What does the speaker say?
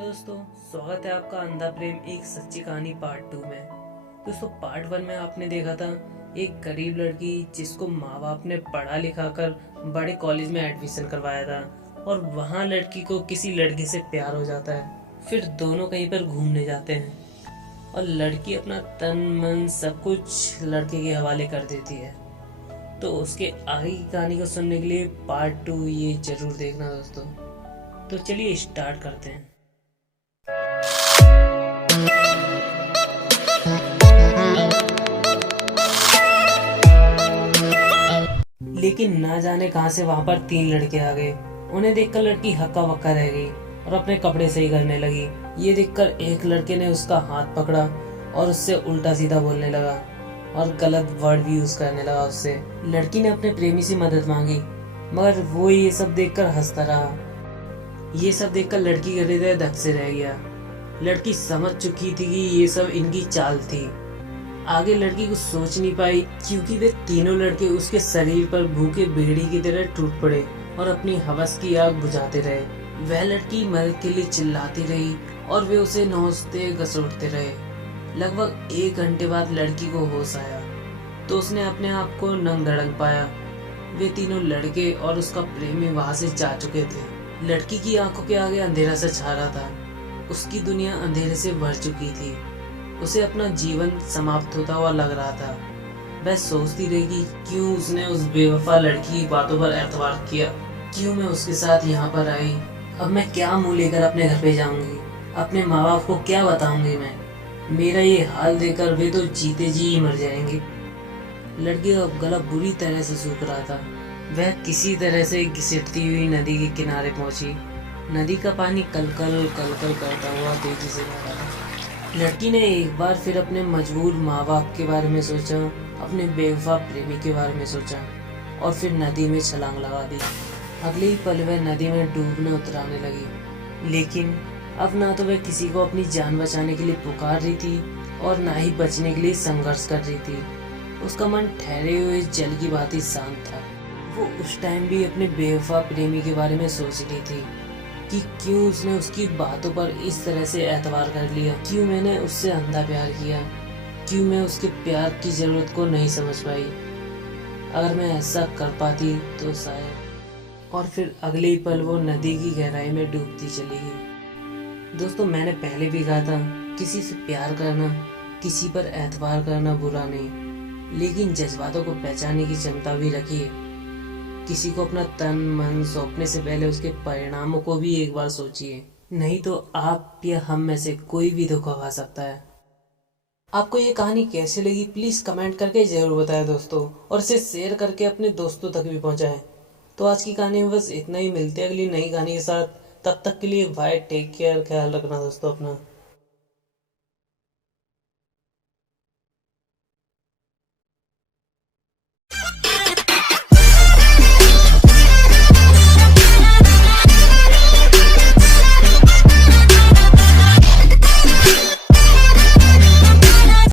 दोस्तों, स्वागत है आपका अंधा प्रेम एक सच्ची कहानी पार्ट 2 में। दोस्तों, पार्ट 1 में आपने देखा था एक गरीब लड़की जिसको माँ बाप ने पढ़ा लिखा कर बड़े कॉलेज में एडमिशन करवाया था और वहाँ लड़की को किसी लड़के से प्यार हो जाता है। फिर दोनों कहीं पर घूमने जाते हैं और लड़की अपना तन मन सब कुछ लड़के के हवाले कर देती है। तो उसके आगे की कहानी को सुनने के लिए पार्ट 2 ये जरूर देखना दोस्तों। तो चलिए स्टार्ट करते हैं। लेकिन ना जाने कहां से वहां पर 3 लड़के आ गए। उन्हें देखकर लड़की हक्का बक्का रह गई और अपने कपड़े सही करने लगी। ये देखकर एक लड़के ने उसका हाथ पकड़ा और उससे उल्टा सीधा बोलने लगा और गलत वर्ड भी यूज करने लगा उससे। लड़की ने अपने प्रेमी से मदद मांगी मगर वो ये सब देखकर हंसता रहा। ये सब देखकर लड़की का हृदय धक से रह गया। लड़की समझ चुकी थी कि ये सब इनकी चाल थी। आगे लड़की कुछ सोच नहीं पाई क्योंकि वे तीनों लड़के उसके शरीर पर भूखे भेड़ी की तरह टूट पड़े और अपनी हवस की आग बुझाते रहे। वह लड़की मदद के लिए चिल्लाती रही और वे उसे नोचते घसीटते रहे। लगभग 1 घंटे बाद लड़की को होश आया तो उसने अपने आप को नंग धड़ंग पाया। वे तीनों लड़के और उसका प्रेमी वहां से जा चुके थे। लड़की की आंखों के आगे अंधेरा सा छा रहा था। उसकी दुनिया अंधेरे से भर चुकी थी। उसे अपना जीवन समाप्त होता हुआ लग रहा था। वह सोचती रही कि क्यों उसने उस बेवफा लड़की की बातों पर एतबार किया, क्यों मैं उसके साथ यहाँ पर आई। अब मैं क्या मुंह लेकर अपने घर पे जाऊंगी, अपने माँ बाप को क्या बताऊंगी मैं। मेरा ये हाल देखकर वे तो जीते जी ही मर जाएंगे। लड़की का गला बुरी तरह से सूख रहा था। वह किसी तरह से घिसटती हुई नदी के किनारे पहुंची। नदी का पानी कलकल कलकल करता हुआ तेजी से बह रहा था। लड़की ने एक बार फिर अपने मजबूर माँ बाप के बारे में सोचा, अपने बेवफा प्रेमी के बारे में सोचा और फिर नदी में छलांग लगा दी। अगले ही पल वह नदी में डूबने उतराने लगी। लेकिन अब ना तो वह किसी को अपनी जान बचाने के लिए पुकार रही थी और ना ही बचने के लिए संघर्ष कर रही थी। उसका मन ठहरे हुए जल की भांति शांत था। वो उस टाइम भी अपने बेवफा प्रेमी के बारे में सोच रही थी कि क्यों उसने उसकी बातों पर इस तरह से एतबार कर लिया, क्यों मैंने उससे अंधा प्यार किया, क्यों मैं उसके प्यार की जरूरत को नहीं समझ पाई। अगर मैं ऐसा कर पाती तो शायद। और फिर अगले ही पल वो नदी की गहराई में डूबती चली गई। दोस्तों, मैंने पहले भी कहा था किसी से प्यार करना, किसी पर एतबार करना बुरा नहीं, लेकिन जज्बातों को पहचानने की क्षमता भी रखिए। किसी को अपना तन मन सौंपने से पहले उसके परिणामों को भी एक बार सोचिए, नहीं तो आप या हम में से कोई भी धोखा खा सकता है। आपको ये कहानी कैसी लगी प्लीज कमेंट करके जरूर बताएं दोस्तों, और इसे शेयर करके अपने दोस्तों तक भी पहुंचाएं। तो आज की कहानी में बस इतना ही। मिलते हैं अगली नई कहानी के साथ। तब तक के लिए बाय, टेक केयर, ख्याल रखना दोस्तों अपना।